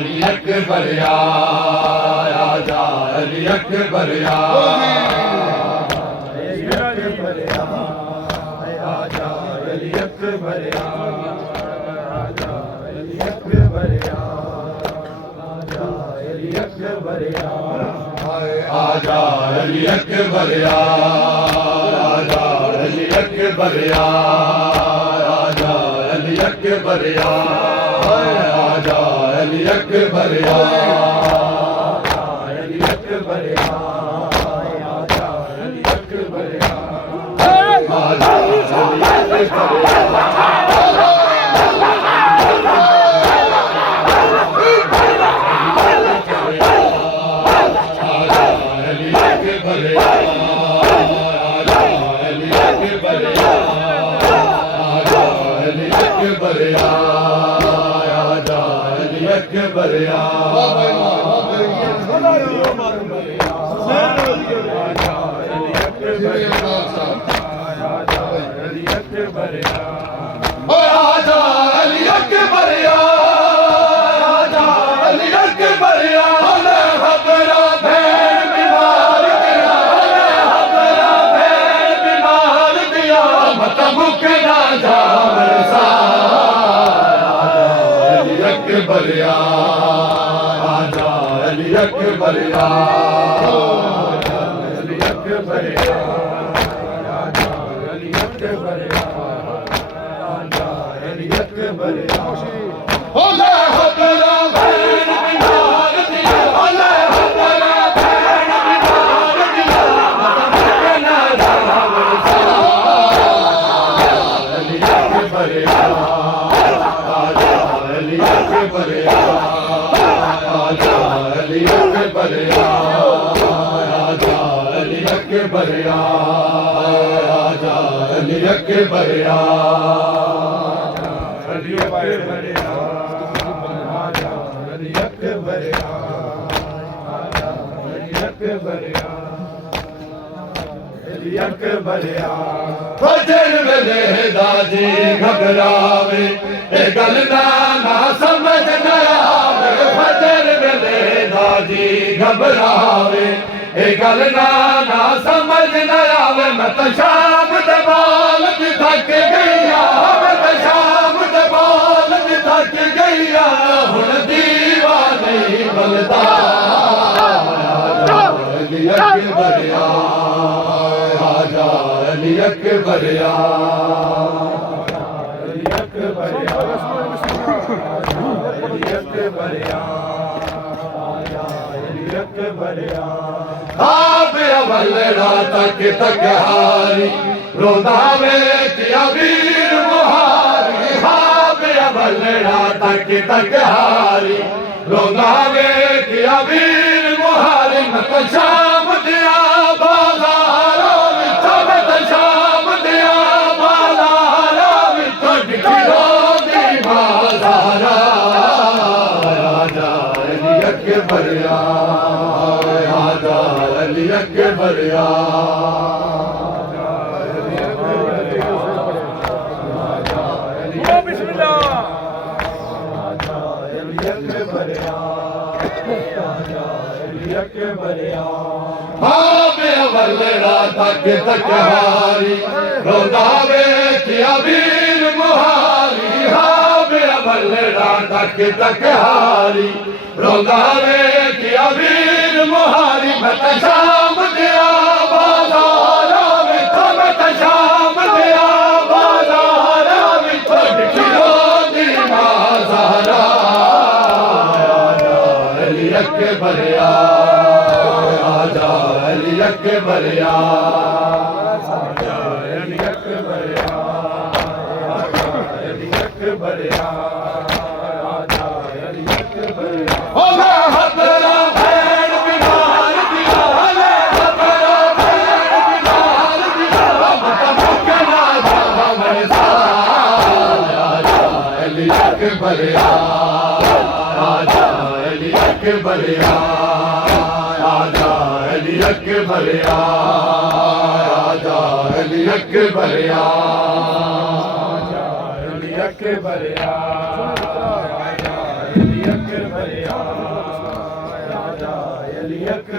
अली अकबर या आजा अली अकबर या आजा अली अकबर या आजा अली अकबर या आजा अली अकबर या आजा अली अकबर या आजा अली अकबर या आजा अली अकबर या आजा अली अकबर या अली अकबर या आजा अली अकबर या आजा अली अकबर या अकबर या अकबर या आजा अली अकबर या अली अकबर या आजा अली अकबर या आजा अली अकबर या होले हबरा भैन बिमार दिया होले हबरा भैन बिमार दिया के ना अली अकबर या अली अकबर या आजा अली अकबर या आजा अली अकबर या आजा अली अकबर या अली अकबर या आजा अली अकबर या आजा अली अकबर या अली अकबर या फजर वेले दादी घबरावे ए गल ना समझ न आवे फजर वेले दादी घबरावे ए गल ना समझ न आवे मैं तो शाम दे बाल भी थक गईया मैं तो शाम दे बाल भी थक गईया हुण दीवाने बलदा अली अकबर या आजा अली अकबर या अली अकबर या अली अकबर या आजा अली अकबर या आप अवल तक हारी रोंदा वे किया वीर मुहारी आप अवल तक हारी रोंदा वे किया वीर मुहारी मत शाम दिया बाजारों विच मत शाम दिया बाजारों विच दिखियो दी बाजारा आजा अली अकबर या आजा अली अकबर या तक हारी रोदावे किया वीर मुहारी हाँ बेअबलड़ा तक हारी रोदावे किया वीर मुहारी मत शाम दिया बाजारा मिठो मत शाम दिया बाजारा मिठो दिखियो दी बाजारा अली अकबर या आजा अली अकबर या आजा अली अकबर या अली अकबर या आजा अली अकबर या होले हबरा भैन बिमार दिया होले हबरा भैन बिमार दिया मत मुकना जावा मेरे साथ आजा अली अकबर या आजा अली अकबर या आजा अली अकबर या आजा अली अकबर या आजा अली अकबर या अकबर आया, राजा अली अकबर